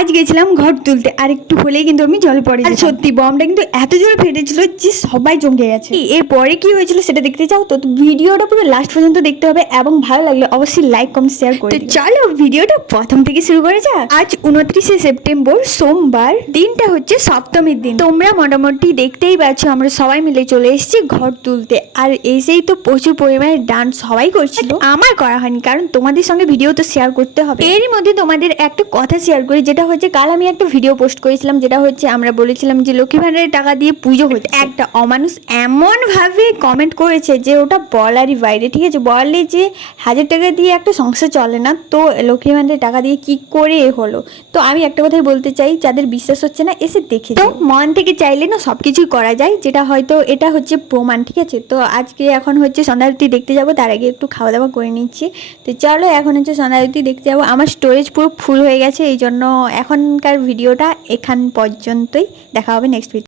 আজ গেছিলাম ঘর তুলতে, আর একটু হলেই কিন্তু আমি জল পড়ে যেতাম। সত্যি বমটা কিন্তু এত জোরে ফেটেছিল যে সবাই চমকে গেছে। এরপরে কি হয়েছিল সেটা দেখতে চাও তো ভিডিওটা পুরো লাস্ট পর্যন্ত দেখতে হবে, এবং ভালো লাগলে অবশ্যই লাইক কমেন্ট শেয়ার করে দিও। চলো ভিডিওটা প্রথম থেকে শুরু করা যাক। আজ 29শে সেপ্টেম্বর সোমবার, দিনটা হচ্ছে সপ্তমীর দিন। তোমরা মোটামুটি দেখতেই পাচ্ছ আমরা সবাই মিলে চলে এসেছি ঘর তুলতে, আর এসেই তো প্রচুর পরিমাণে ডান্স সবাই করছিল, আমার করা হয়নি কারণ তোমাদের সঙ্গে ভিডিও তো শেয়ার করতে হবে। এরই মধ্যে তোমাদের একটা কথা শেয়ার করি, যেটা হচ্ছে কাল আমি একটা ভিডিও পোস্ট করেছিলাম, যেটা হচ্ছে আমরা বলেছিলাম যে লক্ষ্মী ভান্ডারের টাকা দিয়ে পুজো হচ্ছে। একটা অমানুষ এমন ভাবে কমেন্ট করেছে যে ওটা বলারই বাইরে। ঠিক আছে, বলে যে 1000 টাকা দিয়ে একটা সংসার চলে না, তো লক্ষ্মী ভান্ডারের টাকা দিয়ে কি করে হলো। তো আমি একটা কথাই বলতে চাই, যাদের বিশ্বাস হচ্ছে না এসে দেখে তো মন থেকে চাইলে না সবকিছুই করা যায়, যেটা হয়তো এটা হচ্ছে প্রমাণ। ঠিক আছে, তো আজকে এখন হচ্ছে সন্ধ্যা আরতি দেখতে যাবো, তার আগে একটু খাওয়া দাওয়া করে নিচ্ছি। তো চলো এখন হচ্ছে সন্ধ্যা আরতি দেখতে যাবো। আমার স্টোরেজ পুরো ফুল হয়ে গেছে, এই জন্য এখনকার ভিডিওটা এখান পর্যন্তই। দেখা হবে নেক্সট ভিডিও।